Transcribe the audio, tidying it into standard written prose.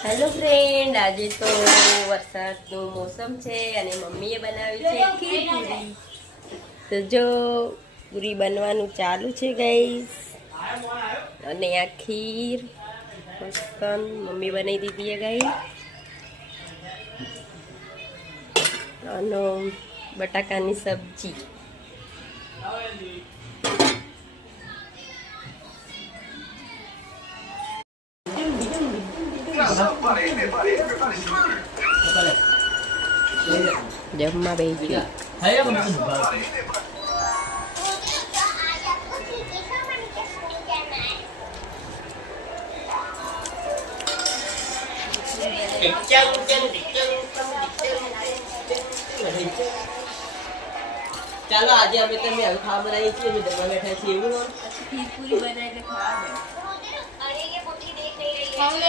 Hello friend, આજે તો વરસાદનું મોસમ છે અને મમ્મીએ બનાવી છે ખીર પૂરી. તો જો પૂરી બનવાનું ચાલુ છે ગાઈસ. અને આ ખીર મસ્ત મમ્મી બનાવી દીધી છે ગાઈસ. અને બટાકાની સબ્જી. જમવા બેસી ગયો. ચાલો આજે અમે તમે હવે ખાવા બનાવીએ છીએ, અમે જમવા બેઠા છીએ. એવું ખીર પૂરી બનાવીને ખાવા દે. खबर